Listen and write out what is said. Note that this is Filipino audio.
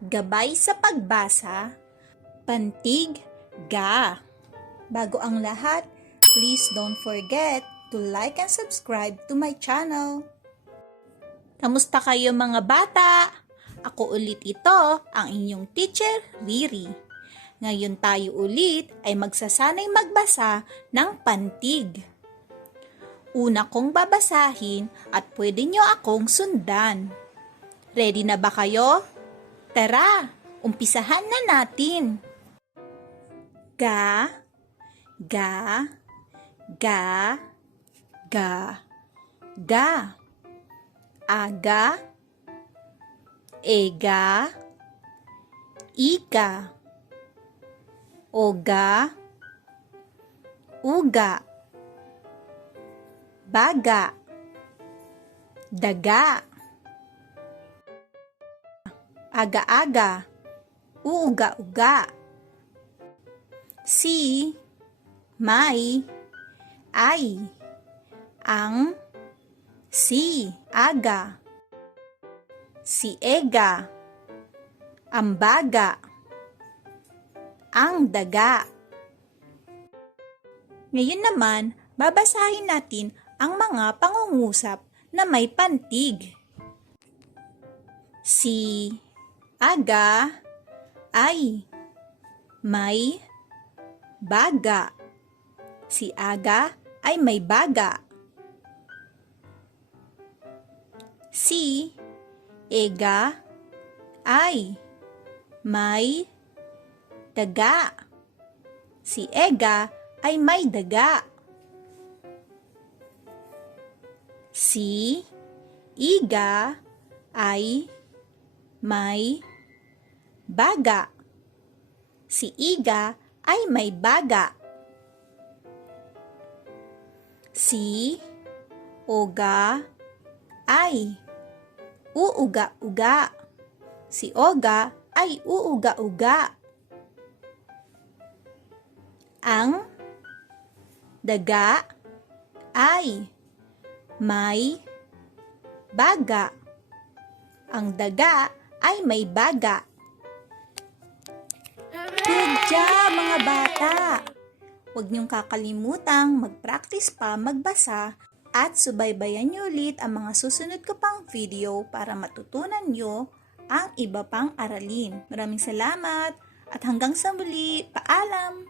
gabay sa pagbasa, pantig, ga. Bago ang lahat, please don't forget to like and subscribe to my channel. Kamusta kayo mga bata? Ako ulit ito, ang inyong teacher, Riri. Ngayon tayo ulit ay magsasanay magbasa ng pantig. Una kong babasahin at pwede nyo akong sundan. Ready na ba kayo? Tara, umpisahan na natin. Ga, ga, ga, ga, ga. Aga, ega, ika, oga, uga, baga, daga, aga-aga, uuga-uga, si, may, ay, ang, si, aga, si ega, ambaga, ang daga. Ngayon naman, babasahin natin ang mga pangungusap na may pantig. Si aga ay may baga. Si aga ay may baga. Si ega ay may daga. Si ega ay may daga. Si iga ay may baga. Si iga ay may baga. Si oga ay uuga-uga. Si oga ay uuga-uga. Ang daga ay may baga. Ang daga ay may baga. Job, mga bata! Huwag niyong kakalimutang mag-practice pa magbasa at subaybayan niyo ulit ang mga susunod ko pang video para matutunan niyo ang iba pang aralin. Maraming salamat at hanggang sa muli, paalam!